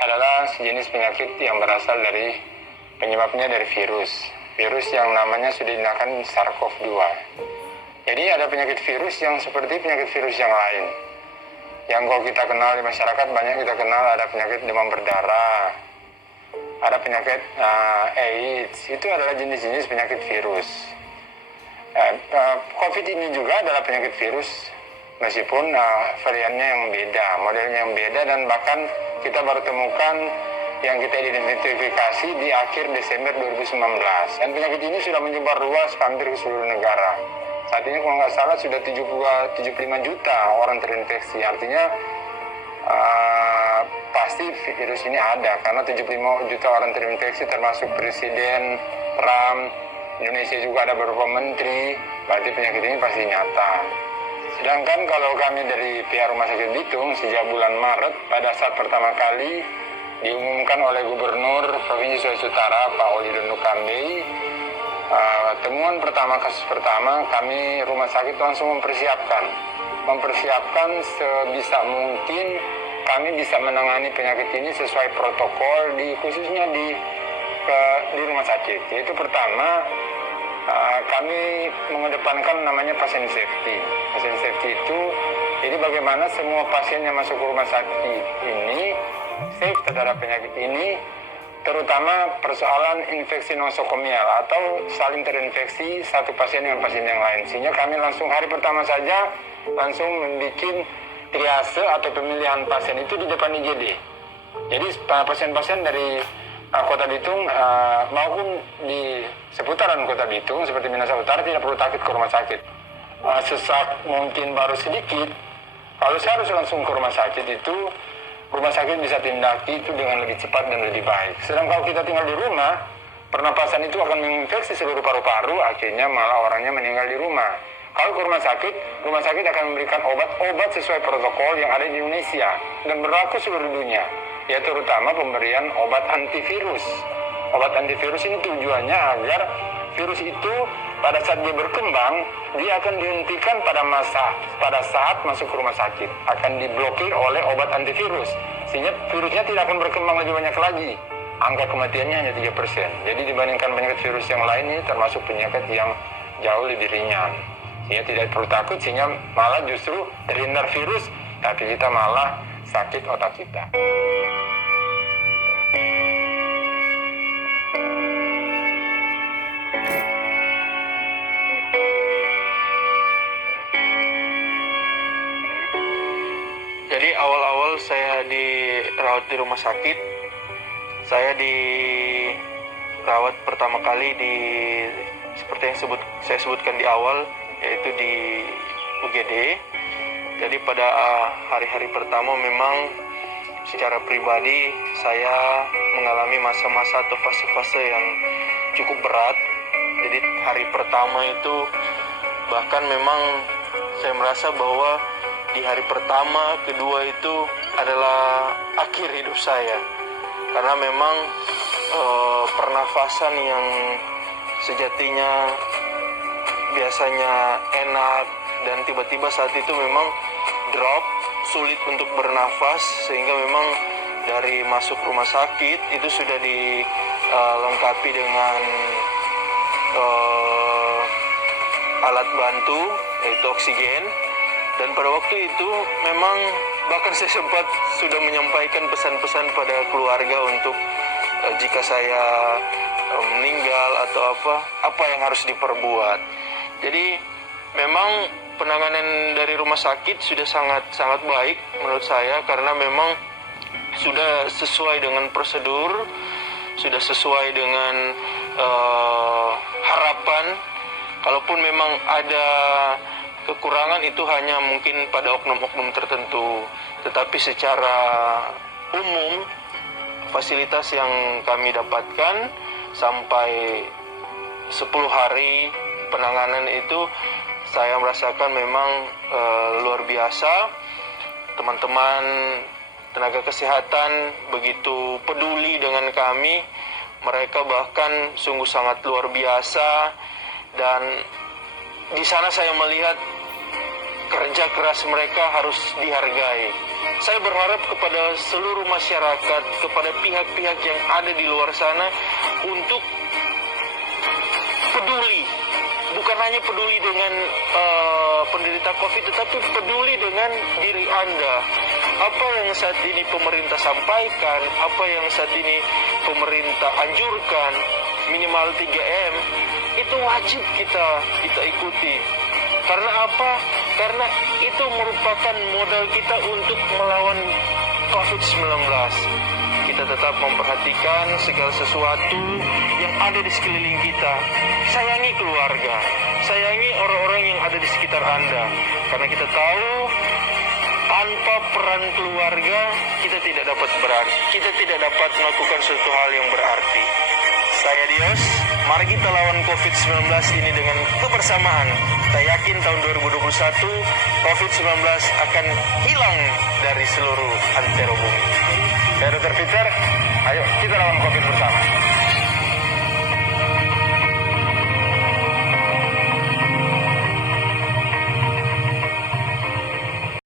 adalah sejenis penyakit yang berasal dari penyebabnya dari virus yang namanya sudah dinamakan SARS-CoV-2. Jadi ada penyakit virus yang seperti penyakit virus yang lain. Yang kalau kita kenal di masyarakat banyak kita kenal, ada penyakit demam berdarah, ada penyakit AIDS, itu adalah jenis-jenis penyakit virus. COVID ini juga adalah penyakit virus, meskipun variannya yang beda, modelnya yang beda, dan bahkan kita baru temukan yang kita identifikasi di akhir Desember 2019. Dan penyakit ini sudah menyebar luas hampir ke seluruh negara. Saat ini kalau nggak salah sudah 75 juta orang terinfeksi. Artinya pasti virus ini ada, karena 75 juta orang terinfeksi termasuk Presiden, Trump, Indonesia juga ada beberapa menteri, berarti penyakit ini pasti nyata. Sedangkan kalau kami dari pihak Rumah Sakit Bitung, sejak bulan Maret, pada saat pertama kali diumumkan oleh Gubernur Provinsi Sulawesi Utara, Pak Oli Dondo Kambe, temuan pertama, kasus pertama, kami Rumah Sakit langsung mempersiapkan sebisa mungkin kami bisa menangani penyakit ini sesuai protokol, khususnya di rumah sakit. Yaitu pertama, kami mengedepankan namanya pasien safety. Pasien safety itu, jadi bagaimana semua pasien yang masuk ke rumah sakit ini safe terhadap penyakit ini, terutama persoalan infeksi nosokomial atau saling terinfeksi satu pasien dengan pasien yang lain. Sehingga kami langsung hari pertama saja langsung membuat triase atau pemilihan pasien itu di depan IGD. Jadi pasien-pasien dari Kota Bitung maupun di seputaran Kota Bitung seperti Minahasa Utara tidak perlu takut ke rumah sakit. Sesak mungkin baru sedikit, kalau saya harus langsung ke rumah sakit itu, rumah sakit bisa tindaki itu dengan lebih cepat dan lebih baik. Sedang kalau kita tinggal di rumah, pernapasan itu akan menginfeksi seluruh paru-paru, akhirnya malah orangnya meninggal di rumah. Kalau ke rumah sakit akan memberikan obat sesuai protokol yang ada di Indonesia dan berlaku seluruh dunia, ya terutama pemberian obat antivirus. Obat antivirus ini tujuannya agar virus itu pada saat dia berkembang, dia akan dihentikan pada saat masuk ke rumah sakit, akan diblokir oleh obat antivirus, sehingga virusnya tidak akan berkembang lebih banyak lagi. Angka kematiannya hanya 3%. Jadi dibandingkan penyakit virus yang lain, ini termasuk penyakit yang jauh lebih ringan. Sehingga tidak perlu takut, sehingga malah justru terhindar virus, tapi kita malah sakit otak kita. Jadi awal-awal saya dirawat di rumah sakit, saya dirawat pertama kali seperti yang saya sebutkan di awal, yaitu di UGD. Jadi pada hari-hari pertama memang secara pribadi saya mengalami masa-masa atau fase-fase yang cukup berat. Jadi hari pertama itu bahkan memang saya merasa bahwa di hari pertama, kedua itu adalah akhir hidup saya. Karena memang pernafasan yang sejatinya biasanya enak dan tiba-tiba saat itu memang drop, sulit untuk bernafas, sehingga memang dari masuk rumah sakit itu sudah dilengkapi dengan alat bantu, yaitu oksigen. Dan pada waktu itu memang bahkan saya sempat sudah menyampaikan pesan-pesan pada keluarga untuk jika saya meninggal atau apa yang harus diperbuat. Jadi memang penanganan dari rumah sakit sudah sangat baik menurut saya, karena memang sudah sesuai dengan prosedur, sudah sesuai dengan harapan. Kalaupun memang ada kekurangan, itu hanya mungkin pada oknum-oknum tertentu, tetapi secara umum fasilitas yang kami dapatkan sampai 10 hari penanganan itu saya merasakan memang luar biasa. Teman-teman tenaga kesehatan begitu peduli dengan kami, mereka bahkan sungguh sangat luar biasa, dan di sana saya melihat kerja keras mereka harus dihargai. Saya berharap kepada seluruh masyarakat, kepada pihak-pihak yang ada di luar sana untuk peduli. Bukan hanya peduli dengan penderita COVID, tetapi peduli dengan diri Anda. Apa yang saat ini pemerintah sampaikan, apa yang saat ini pemerintah anjurkan, minimal 3M, itu wajib kita ikuti. Karena apa? Karena itu merupakan modal kita untuk melawan COVID-19. Kita tetap memperhatikan segala sesuatu yang ada di sekeliling kita. Sayangi keluarga, sayangi orang-orang yang ada di sekitar Anda. Karena kita tahu tanpa peran keluarga kita tidak dapat melakukan suatu hal yang berarti. Saya Dios, mari kita lawan COVID-19 ini dengan kebersamaan. Kita yakin tahun 2021 COVID-19 akan hilang dari seluruh antero bumi. Saya Dr. Peter, ayo kita lawan COVID bersama.